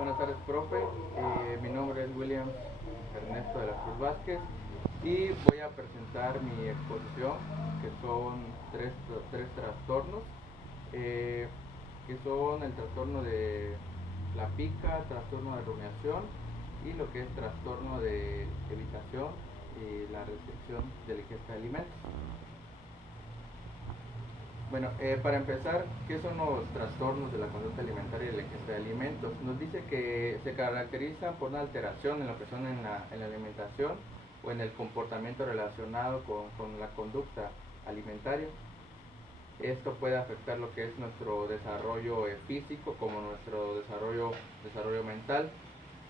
Buenas tardes, profe. Mi nombre es William Ernesto de la Cruz Vázquez y voy a presentar mi exposición, que son tres trastornos, eh, que son el trastorno de la pica, trastorno de rumiación y lo que es trastorno de evitación y la restricción de la ingesta de alimentos. Bueno, para empezar, ¿qué son los trastornos de la conducta alimentaria y de la ingesta de alimentos? Nos dice que se caracterizan por una alteración en lo que son en la alimentación o en el comportamiento relacionado con la conducta alimentaria. Esto puede afectar lo que es nuestro desarrollo físico como nuestro desarrollo mental,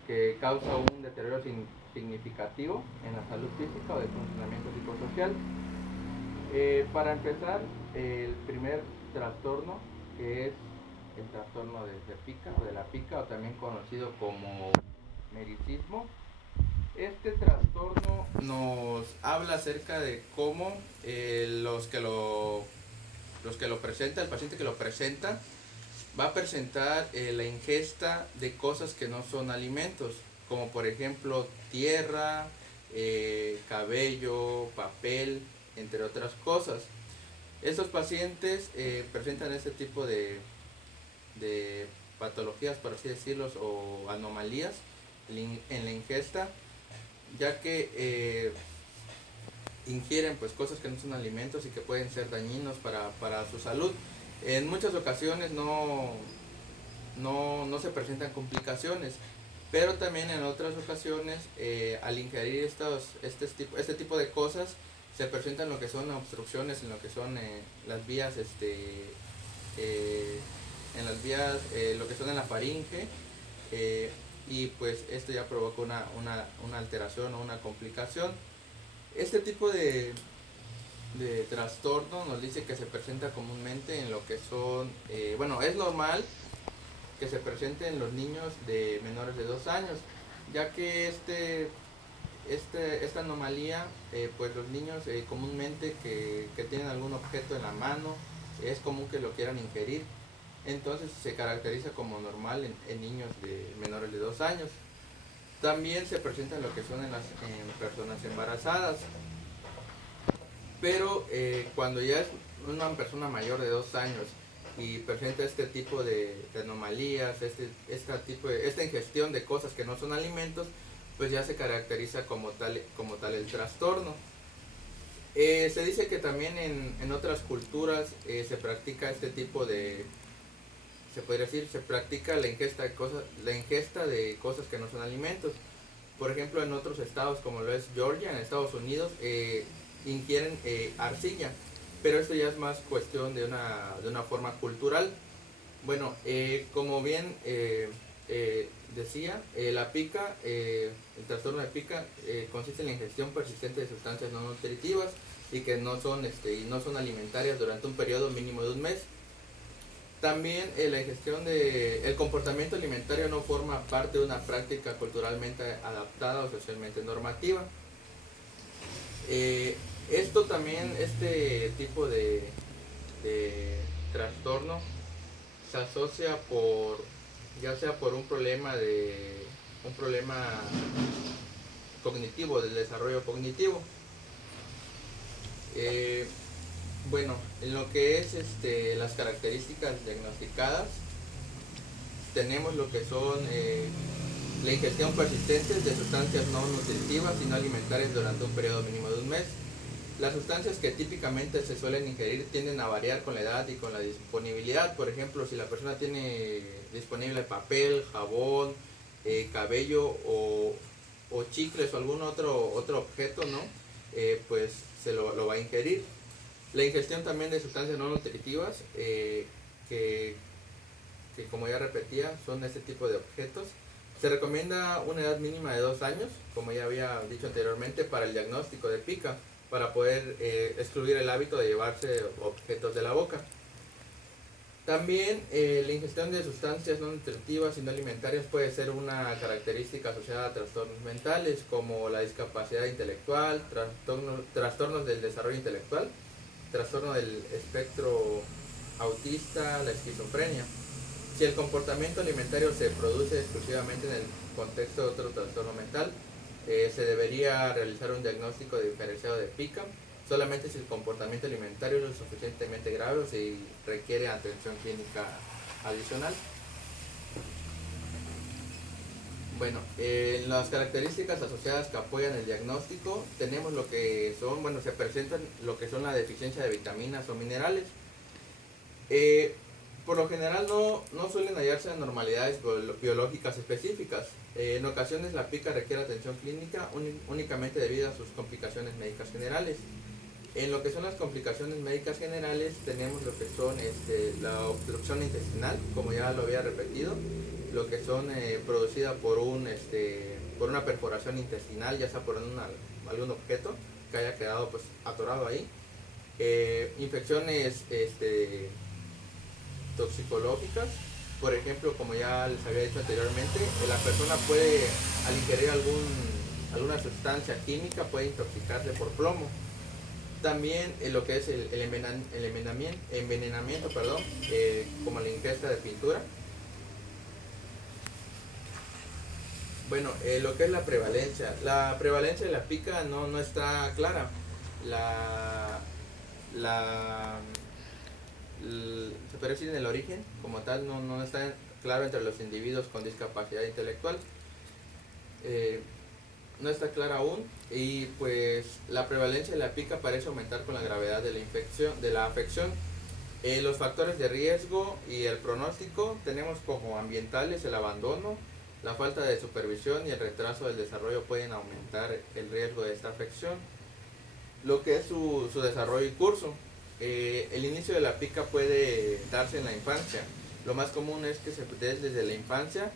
que causa un deterioro significativo en la salud física o del funcionamiento psicosocial. Para empezar, el primer trastorno, que es el trastorno de pica o de la pica, o también conocido como mericismo. Este trastorno nos habla acerca de cómo los que lo presenta, el paciente que lo presenta, va a presentar la ingesta de cosas que no son alimentos, como por ejemplo tierra, cabello, papel, entre otras cosas. Estos pacientes presentan este tipo de patologías, por así decirlo, o anomalías en la ingesta, ya que ingieren pues cosas que no son alimentos y que pueden ser dañinos para su salud. En muchas ocasiones no se presentan complicaciones, pero también en otras ocasiones al ingerir este tipo de cosas se presentan lo que son obstrucciones en lo que son las vías en las vías lo que son en la faringe, y pues esto ya provoca una alteración o una complicación. Este tipo de trastorno nos dice que se presenta comúnmente en lo que son, bueno, es normal que se presente en los niños de menores de 2 años, ya que esta anomalía, pues los niños comúnmente que tienen algún objeto en la mano, es común que lo quieran ingerir, entonces se caracteriza como normal en niños de menores de 2 años. También se presenta en lo que son en personas embarazadas, pero cuando ya es una persona mayor de 2 años y presenta este tipo de anomalías, esta ingestión de cosas que no son alimentos, pues ya se caracteriza como tal el trastorno. Se dice que también en otras culturas se practica este tipo de, se podría decir, se practica la ingesta de cosas que no son alimentos. Por ejemplo, en otros estados como lo es Georgia, en Estados Unidos, ingieren arcilla, pero esto ya es más cuestión de una forma cultural. Bueno, como bien decía, la pica, el trastorno de pica consiste en la ingestión persistente de sustancias no nutritivas y que no son alimentarias durante un periodo mínimo de un mes. También la ingestión el comportamiento alimentario no forma parte de una práctica culturalmente adaptada o socialmente normativa. Esto también, este tipo de trastorno se asocia ya sea por un problema cognitivo, del desarrollo cognitivo. Bueno, en lo que es las características diagnosticadas, tenemos lo que son la ingestión persistente de sustancias no nutritivas y no alimentarias durante un periodo mínimo de un mes. Las sustancias que típicamente se suelen ingerir tienden a variar con la edad y con la disponibilidad. Por ejemplo, si la persona tiene disponible papel, jabón, cabello o chicles o algún otro objeto, ¿no? Pues se lo va a ingerir. La ingestión también de sustancias no nutritivas, que como ya repetía, son este tipo de objetos. Se recomienda una edad mínima de 2 años, como ya había dicho anteriormente, para el diagnóstico de pica, para poder excluir el hábito de llevarse objetos de la boca. También la ingestión de sustancias no nutritivas y no alimentarias puede ser una característica asociada a trastornos mentales, como la discapacidad intelectual, trastornos del desarrollo intelectual, trastorno del espectro autista, la esquizofrenia. Si el comportamiento alimentario se produce exclusivamente en el contexto de otro trastorno mental, se debería realizar un diagnóstico diferenciado de pica solamente si el comportamiento alimentario es lo suficientemente grave o si requiere atención clínica adicional. Bueno, las características asociadas que apoyan el diagnóstico tenemos lo que son, bueno, se presentan lo que son la deficiencia de vitaminas o minerales. Por lo general no suelen hallarse anormalidades biológicas específicas. En ocasiones la pica requiere atención clínica únicamente debido a sus complicaciones médicas generales. En lo que son las complicaciones médicas generales tenemos lo que son la obstrucción intestinal, como ya lo había repetido, lo que son producida por una perforación intestinal, ya sea por algún objeto que haya quedado pues atorado ahí. Infecciones toxicológicas, por ejemplo, como ya les había dicho anteriormente, la persona puede, al ingerir alguna sustancia química, puede intoxicarse por plomo. También lo que es el envenenamiento, como la ingesta de pintura. Bueno, lo que es la prevalencia. La prevalencia de la pica no está clara. Se puede decir en el origen, como tal, no está claro entre los individuos con discapacidad intelectual. No está clara aún, y pues la prevalencia de la pica parece aumentar con la gravedad de la afección. Los factores de riesgo y el pronóstico tenemos como ambientales: el abandono, la falta de supervisión y el retraso del desarrollo pueden aumentar el riesgo de esta afección. Lo que es su desarrollo y curso. El inicio de la pica puede darse en la infancia. Lo más común es que se dé desde la infancia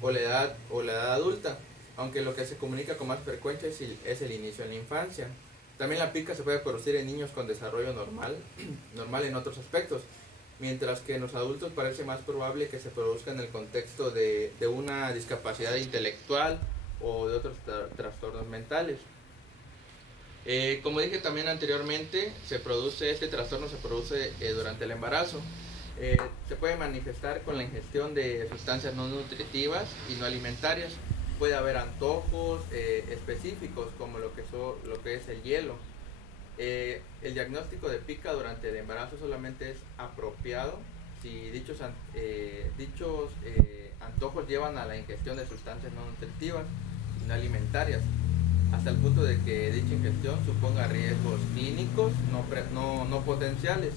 o la edad adulta, aunque lo que se comunica con más frecuencia es el inicio en la infancia. También la pica se puede producir en niños con desarrollo normal en otros aspectos, mientras que en los adultos parece más probable que se produzca en el contexto de una discapacidad intelectual o de otros trastornos mentales. Como dije también anteriormente, este trastorno se produce durante el embarazo. Se puede manifestar con la ingestión de sustancias no nutritivas y no alimentarias. Puede haber antojos específicos, como lo que es el hielo. El diagnóstico de pica durante el embarazo solamente es apropiado si dichos antojos llevan a la ingestión de sustancias no nutritivas y no alimentarias, hasta el punto de que dicha ingestión suponga riesgos clínicos no potenciales.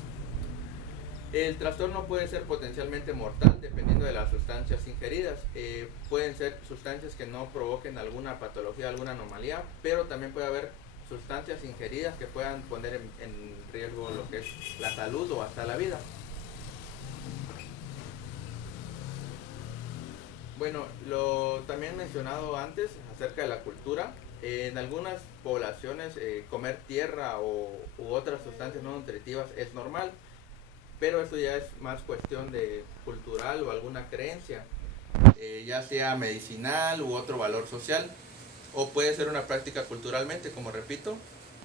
El trastorno puede ser potencialmente mortal dependiendo de las sustancias ingeridas. Pueden ser sustancias que no provoquen alguna patología, alguna anomalía, pero también puede haber sustancias ingeridas que puedan poner en riesgo lo que es la salud o hasta la vida. Bueno, lo también mencionado antes acerca de la cultura, en algunas poblaciones comer tierra u otras sustancias no nutritivas es normal, pero esto ya es más cuestión de cultural o alguna creencia, ya sea medicinal u otro valor social, o puede ser una práctica culturalmente, como repito,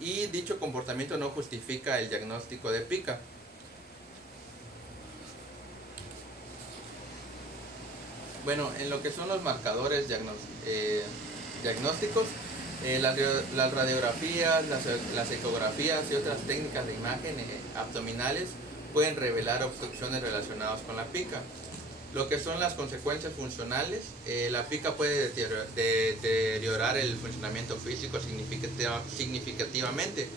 y dicho comportamiento no justifica el diagnóstico de pica. Bueno, en lo que son los marcadores diagnósticos, las radiografías, las ecografías y otras técnicas de imagen abdominales pueden revelar obstrucciones relacionadas con la pica. Lo que son las consecuencias funcionales, la pica puede deteriorar el funcionamiento físico significativamente,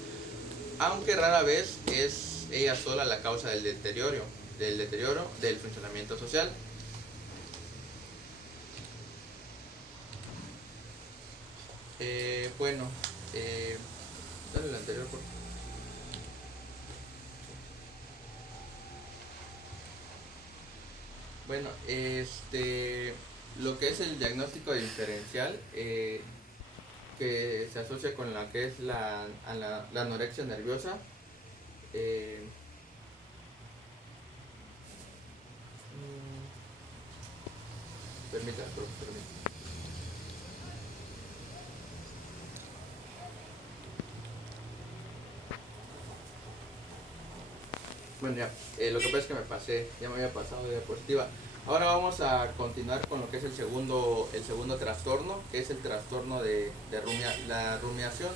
aunque rara vez es ella sola la causa del deterioro del funcionamiento social. Dale el anterior, por favor. Bueno, lo que es el diagnóstico diferencial, que se asocia con la que es la anorexia nerviosa. Permítame, permítame. Bueno, ya, lo que pasa es que ya me había pasado de diapositiva. Ahora vamos a continuar con lo que es el segundo trastorno, que es el trastorno la rumiación.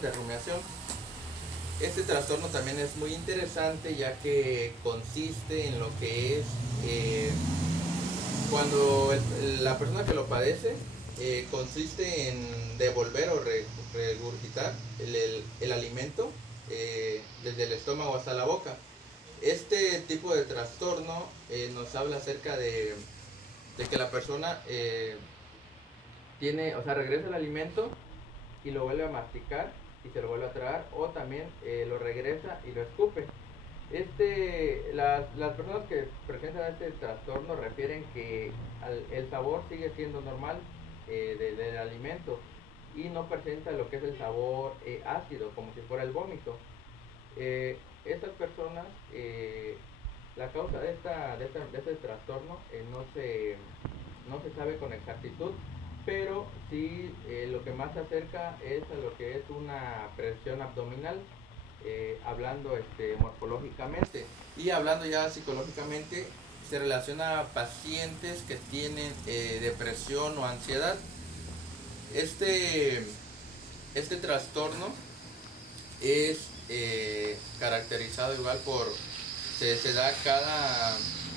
Este trastorno también es muy interesante, ya que consiste en lo que es cuando la persona que lo padece consiste en devolver o regurgitar el alimento desde el estómago hasta la boca. Este tipo de trastorno nos habla acerca de que la persona regresa el alimento y lo vuelve a masticar y se lo vuelve a tragar, o también lo regresa y lo escupe. Las personas que presentan este trastorno refieren que el sabor sigue siendo normal del alimento y no presenta lo que es el sabor ácido, como si fuera el vómito. Estas personas, la causa de este trastorno no se sabe con exactitud, pero sí lo que más se acerca es a lo que es una presión abdominal, hablando morfológicamente, y hablando ya psicológicamente. Se relaciona a pacientes que tienen depresión o ansiedad. Este trastorno es caracterizado igual se da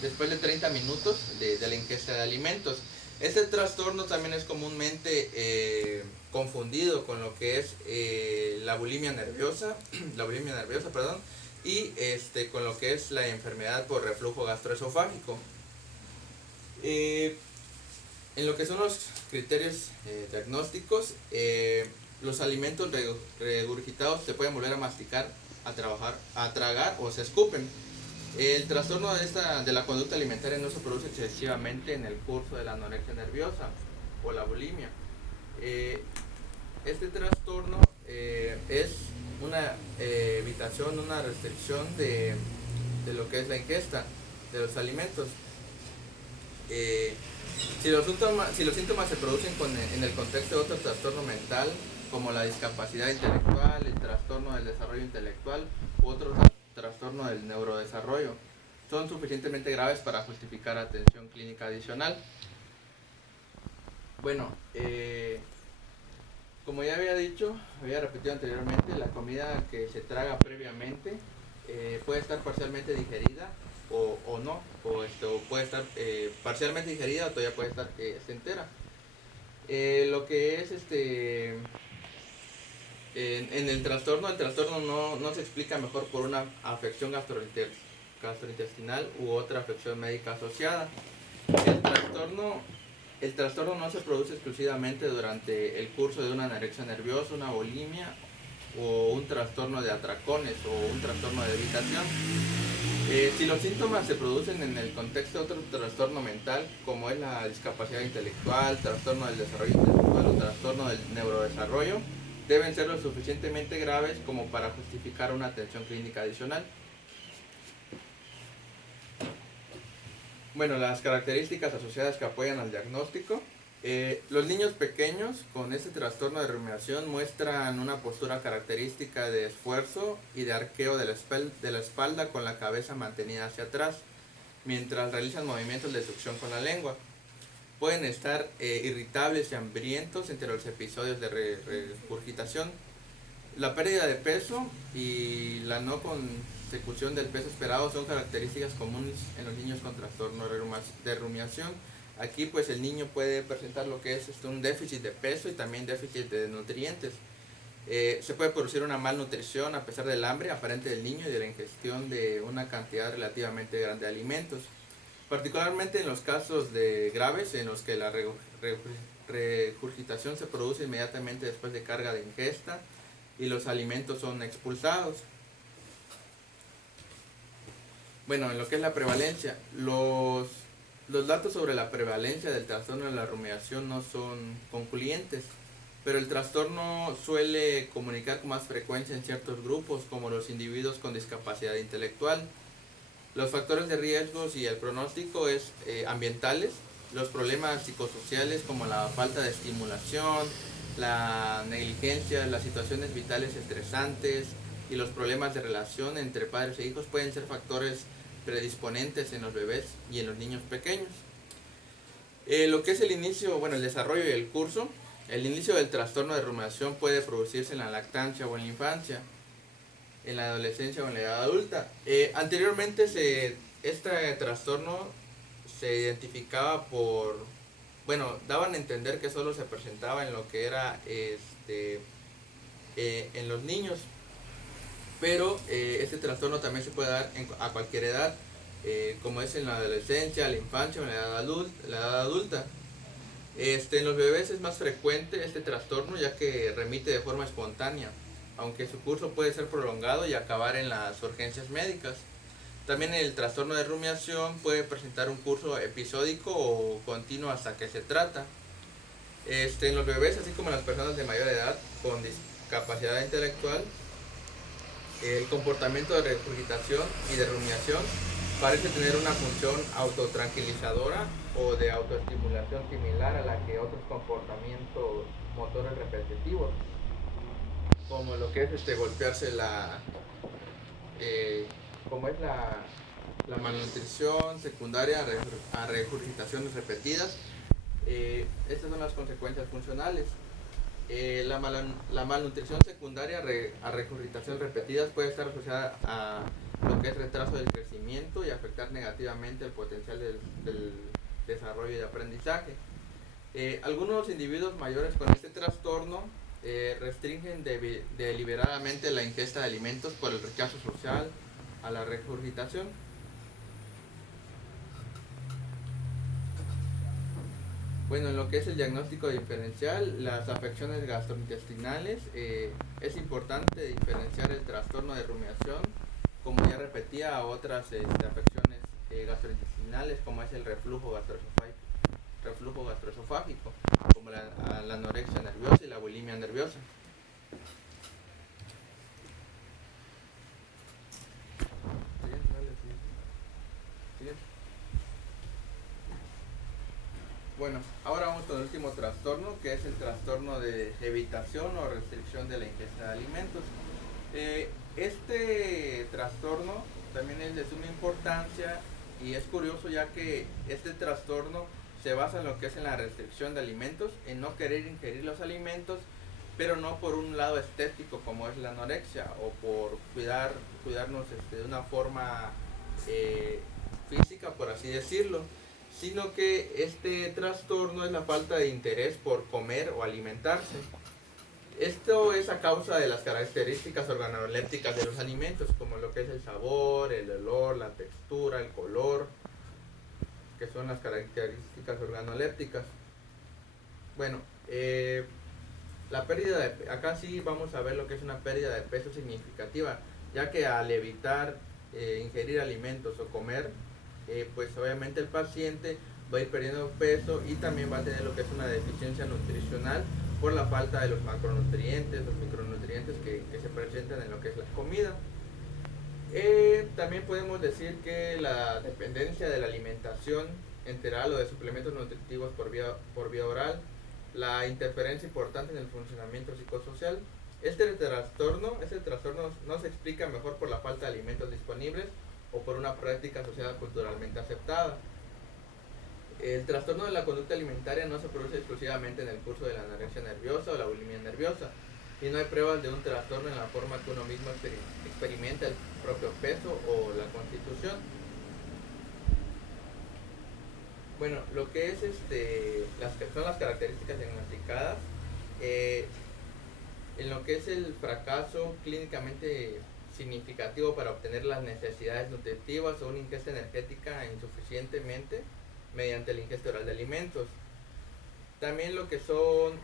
después de 30 minutos de la ingesta de alimentos. Este trastorno también es comúnmente confundido con lo que es la bulimia nerviosa, perdón, y con lo que es la enfermedad por reflujo gastroesofágico. En lo que son los criterios diagnósticos, los alimentos regurgitados se pueden volver a masticar, a tragar o se escupen. El trastorno de la conducta alimentaria no se produce excesivamente en el curso de la anorexia nerviosa o la bulimia. Este trastorno es una evitación, una restricción de lo que es la ingesta de los alimentos. Si los síntomas se producen en el contexto de otro trastorno mental, como la discapacidad intelectual, el trastorno del desarrollo intelectual u otro trastorno del neurodesarrollo, son suficientemente graves para justificar atención clínica adicional. Bueno, como ya había repetido anteriormente, la comida que se traga previamente puede estar parcialmente digerida o no, o puede estar parcialmente digerida o todavía puede estar entera. Lo que es en el trastorno no se explica mejor por una afección gastrointestinal u otra afección médica asociada. El trastorno no se produce exclusivamente durante el curso de una anorexia nerviosa, una bulimia o un trastorno de atracones o un trastorno de evitación. Si los síntomas se producen en el contexto de otro trastorno mental, como es la discapacidad intelectual, trastorno del desarrollo intelectual o trastorno del neurodesarrollo, deben ser lo suficientemente graves como para justificar una atención clínica adicional. Bueno, las características asociadas que apoyan al diagnóstico. Los niños pequeños con este trastorno de rumiación muestran una postura característica de esfuerzo y de arqueo de la espalda con la cabeza mantenida hacia atrás, mientras realizan movimientos de succión con la lengua. Pueden estar irritables y hambrientos entre los episodios de regurgitación. La pérdida de peso y la no consecución del peso esperado son características comunes en los niños con trastorno de rumiación. Aquí pues el niño puede presentar lo que es un déficit de peso y también déficit de nutrientes. Se puede producir una malnutrición a pesar del hambre aparente del niño y de la ingestión de una cantidad relativamente grande de alimentos. Particularmente en los casos graves en los que la regurgitación se produce inmediatamente después de carga de ingesta y los alimentos son expulsados. Bueno, en lo que es la prevalencia, los datos sobre la prevalencia del trastorno de la rumiación no son concluyentes, pero el trastorno suele comunicar con más frecuencia en ciertos grupos, como los individuos con discapacidad intelectual. Los factores de riesgos y el pronóstico es ambientales, los problemas psicosociales como la falta de estimulación, la negligencia, las situaciones vitales estresantes y los problemas de relación entre padres e hijos pueden ser factores predisponentes en los bebés y en los niños pequeños. Lo que es el inicio, bueno, el desarrollo y el curso. El inicio del trastorno de rumiación puede producirse en la lactancia o en la infancia, en la adolescencia o en la edad adulta. Anteriormente este trastorno se identificaba daban a entender que solo se presentaba en lo que era en los niños, pero este trastorno también se puede dar a cualquier edad, como es en la adolescencia, la infancia o en la edad adulta. En los bebés es más frecuente este trastorno, ya que remite de forma espontánea, aunque su curso puede ser prolongado y acabar en las urgencias médicas. También el trastorno de rumiación puede presentar un curso episódico o continuo hasta que se trata. En los bebés, así como en las personas de mayor edad con discapacidad intelectual, el comportamiento de regurgitación y de rumiación parece tener una función autotranquilizadora o de autoestimulación similar a la que otros comportamientos motores repetitivos, como lo que es golpearse como es la malnutrición secundaria a regurgitaciones repetidas. Estas son las consecuencias funcionales. La malnutrición secundaria a regurgitaciones repetidas puede estar asociada a lo que es retraso del crecimiento y afectar negativamente el potencial del desarrollo y de aprendizaje. Algunos individuos mayores con este trastorno restringen deliberadamente la ingesta de alimentos por el rechazo social a la regurgitación. Bueno, en lo que es el diagnóstico diferencial, las afecciones gastrointestinales, es importante diferenciar el trastorno de rumiación, como ya repetía, a otras afecciones gastrointestinales, como es el reflujo gastroesofágico, como la anorexia nerviosa y la bulimia nerviosa. Bueno, ahora vamos con el último trastorno, que es el trastorno de evitación o restricción de la ingesta de alimentos. Este trastorno también es de suma importancia y es curioso, ya que este trastorno se basa en lo que es en la restricción de alimentos, en no querer ingerir los alimentos, pero no por un lado estético como es la anorexia, o por cuidarnos de una forma física, por así decirlo, sino que este trastorno es la falta de interés por comer o alimentarse. Esto es a causa de las características organolépticas de los alimentos, como lo que es el sabor, el olor, la textura, el color, que son las características organolépticas. Bueno, acá sí vamos a ver lo que es una pérdida de peso significativa, ya que al evitar ingerir alimentos o comer, pues obviamente el paciente va a ir perdiendo peso y también va a tener lo que es una deficiencia nutricional por la falta de los macronutrientes, los micronutrientes que se presentan en lo que es la comida. También podemos decir que la dependencia de la alimentación enteral o de suplementos nutritivos por vía oral, la interferencia importante en el funcionamiento psicosocial. Este trastorno no se explica mejor por la falta de alimentos disponibles o por una práctica social culturalmente aceptada. El trastorno de la conducta alimentaria no se produce exclusivamente en el curso de la anorexia nerviosa o la bulimia nerviosa, y no hay pruebas de un trastorno en la forma que uno mismo experimenta el propio peso o la constitución. Bueno, lo que es son las características diagnosticadas, en lo que es el fracaso clínicamente significativo para obtener las necesidades nutritivas o una ingesta energética insuficientemente mediante la ingesta oral de alimentos. También lo que son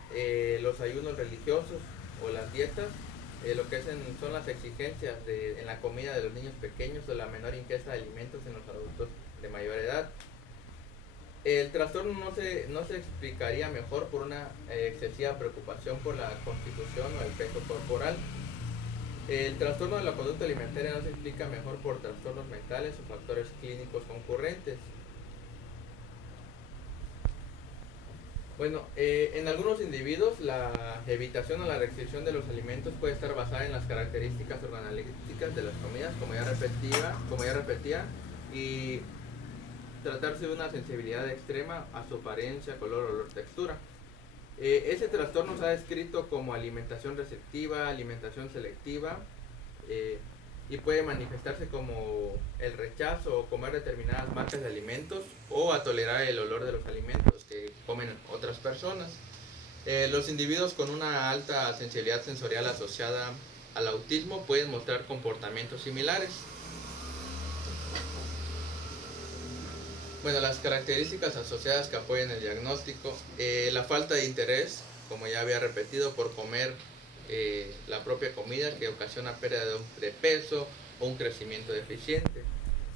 los ayunos religiosos o las dietas, lo que son las exigencias en la comida de los niños pequeños o la menor ingesta de alimentos en los adultos de mayor edad. El trastorno no se explicaría mejor por una excesiva preocupación por la constitución o el peso corporal. El trastorno de la conducta alimentaria no se explica mejor por trastornos mentales o factores clínicos concurrentes. Bueno, en algunos individuos la evitación o la restricción de los alimentos puede estar basada en las características organolépticas de las comidas, como ya repetía, y tratarse de una sensibilidad extrema a su apariencia, color, olor, textura. Ese trastorno se ha descrito como alimentación receptiva, alimentación selectiva, eh, y puede manifestarse como el rechazo o comer determinadas marcas de alimentos o a tolerar el olor de los alimentos que comen otras personas. Los individuos con una alta sensibilidad sensorial asociada al autismo pueden mostrar comportamientos similares. Bueno, las características asociadas que apoyan el diagnóstico, la falta de interés, como ya había repetido, por comer la propia comida, que ocasiona pérdida de peso o un crecimiento deficiente.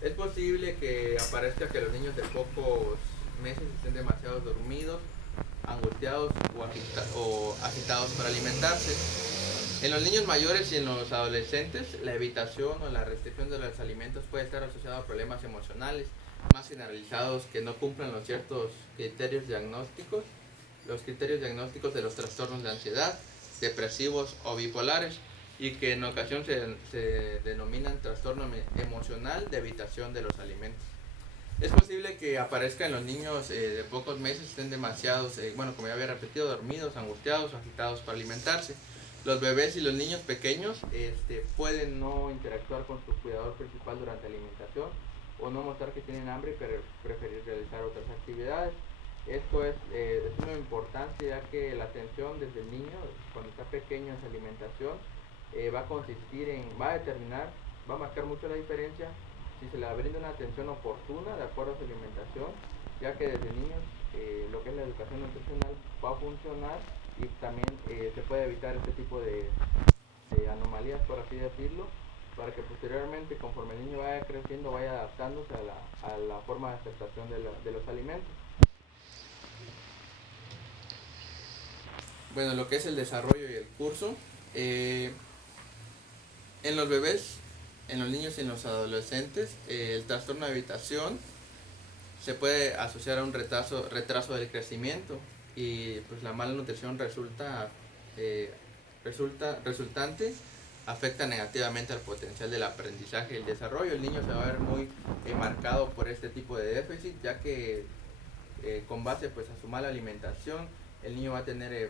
Es posible que aparezca que los niños de pocos meses estén demasiado dormidos, angustiados o agitados para alimentarse. En los niños mayores y en los adolescentes, la evitación o la restricción de los alimentos puede estar asociada a problemas emocionales más generalizados que no cumplan los ciertos criterios diagnósticos, los criterios diagnósticos de los trastornos de ansiedad, depresivos o bipolares, y que en ocasión se denominan trastorno emocional de evitación de los alimentos. Es posible que aparezca en los niños de pocos meses, estén demasiados, como ya había repetido, dormidos, angustiados, agitados para alimentarse. Los bebés y los niños pequeños pueden no interactuar con su cuidador principal durante la alimentación o no mostrar que tienen hambre y preferir realizar otras actividades. Esto es muy importante, ya que la atención desde el niño, cuando está pequeño en su alimentación, va a marcar mucho la diferencia si se le brinda una atención oportuna de acuerdo a su alimentación, ya que desde niños lo que es la educación nutricional va a funcionar y también se puede evitar este tipo de anomalías, por así decirlo, para que posteriormente, conforme el niño vaya creciendo, vaya adaptándose a la forma de aceptación de los alimentos. Bueno, lo que es el desarrollo y el curso, en los bebés, en los niños y en los adolescentes, el trastorno de evitación se puede asociar a un retraso del crecimiento, y pues la mala nutrición resultante afecta negativamente al potencial del aprendizaje y el desarrollo. El niño se va a ver muy marcado por este tipo de déficit, ya que con base pues a su mala alimentación, el niño va a tener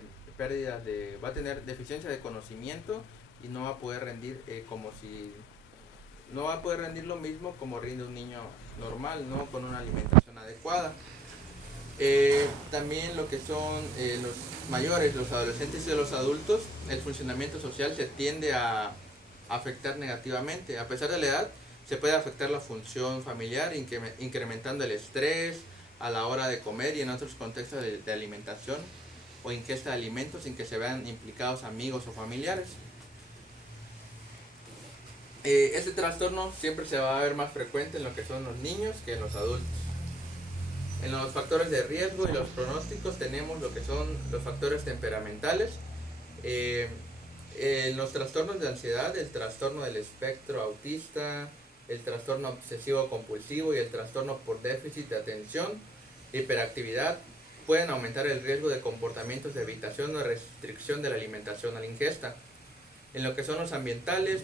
va a tener deficiencia de conocimiento y no va a poder rendir no va a poder rendir lo mismo como rinde un niño normal, no con una alimentación adecuada. También lo que son los mayores, los adolescentes y los adultos, el funcionamiento social se tiende a afectar negativamente. A pesar de la edad, se puede afectar la función familiar, incrementando el estrés a la hora de comer y en otros contextos de alimentación o ingesta de alimentos sin que se vean implicados amigos o familiares. Este trastorno siempre se va a ver más frecuente en lo que son los niños que en los adultos. En los factores de riesgo y los pronósticos tenemos lo que son los factores temperamentales. En los trastornos de ansiedad, el trastorno del espectro autista, el trastorno obsesivo compulsivo y el trastorno por déficit de atención, hiperactividad, pueden aumentar el riesgo de comportamientos de evitación o restricción de la alimentación a la ingesta. En lo que son los ambientales,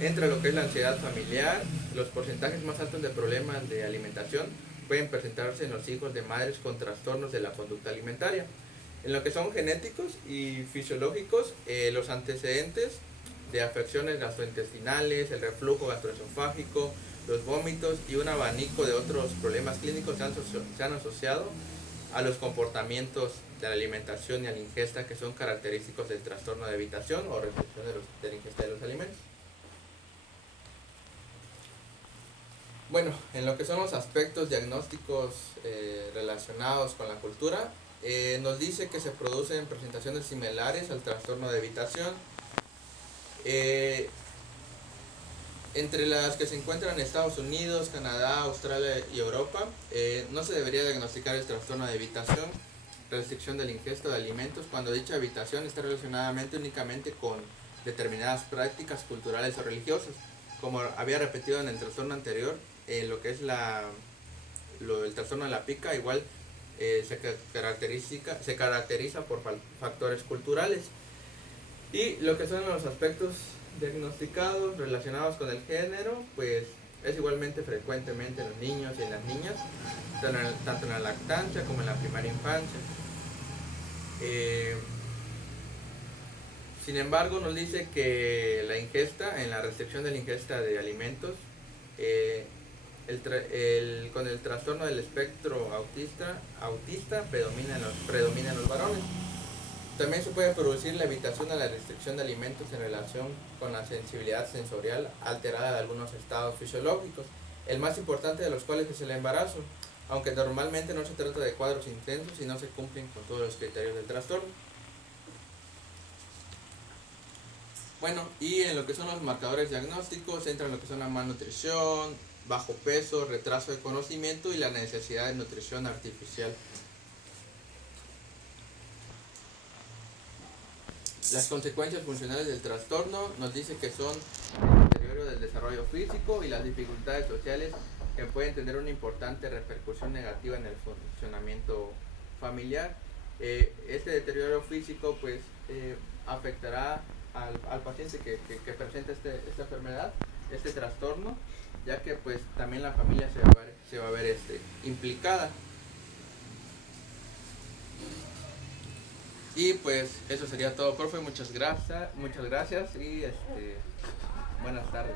entra lo que es la ansiedad familiar. Los porcentajes más altos de problemas de alimentación pueden presentarse en los hijos de madres con trastornos de la conducta alimentaria. En lo que son genéticos y fisiológicos, los antecedentes de afecciones gastrointestinales, el reflujo gastroesofágico, los vómitos y un abanico de otros problemas clínicos se han asociado a los comportamientos de la alimentación y a la ingesta que son característicos del trastorno de evitación o restricción de la ingesta de los alimentos. Bueno, en lo que son los aspectos diagnósticos relacionados con la cultura, nos dice que se producen presentaciones similares al trastorno de evitación. Entre las que se encuentran en Estados Unidos, Canadá, Australia y Europa, no se debería diagnosticar el trastorno de evitación, restricción de la ingesta de alimentos, cuando dicha evitación está relacionada únicamente con determinadas prácticas culturales o religiosas. Como había repetido en el trastorno anterior, lo que es el trastorno de la pica, igual se caracteriza por factores culturales. Y lo que son los aspectos diagnosticados relacionados con el género, pues Es igualmente frecuentemente en los niños y en las niñas, tanto en la lactancia como en la primaria infancia. Sin embargo, nos dice que en la restricción de la ingesta de alimentos, con el trastorno del espectro autista predomina en los varones. También se puede producir la evitación a la restricción de alimentos en relación con la sensibilidad sensorial alterada de algunos estados fisiológicos, el más importante de los cuales es el embarazo, aunque normalmente no se trata de cuadros intensos y no se cumplen con todos los criterios del trastorno. Bueno, y en lo que son los marcadores diagnósticos entran lo que son la malnutrición, bajo peso, retraso de conocimiento y la necesidad de nutrición artificial. Las consecuencias funcionales del trastorno nos dice que son el deterioro del desarrollo físico y las dificultades sociales que pueden tener una importante repercusión negativa en el funcionamiento familiar. Este deterioro físico pues afectará al paciente que presenta esta enfermedad, este trastorno, ya que pues también la familia se va a ver implicada. Y pues eso sería todo, profe. Muchas gracias y buenas tardes.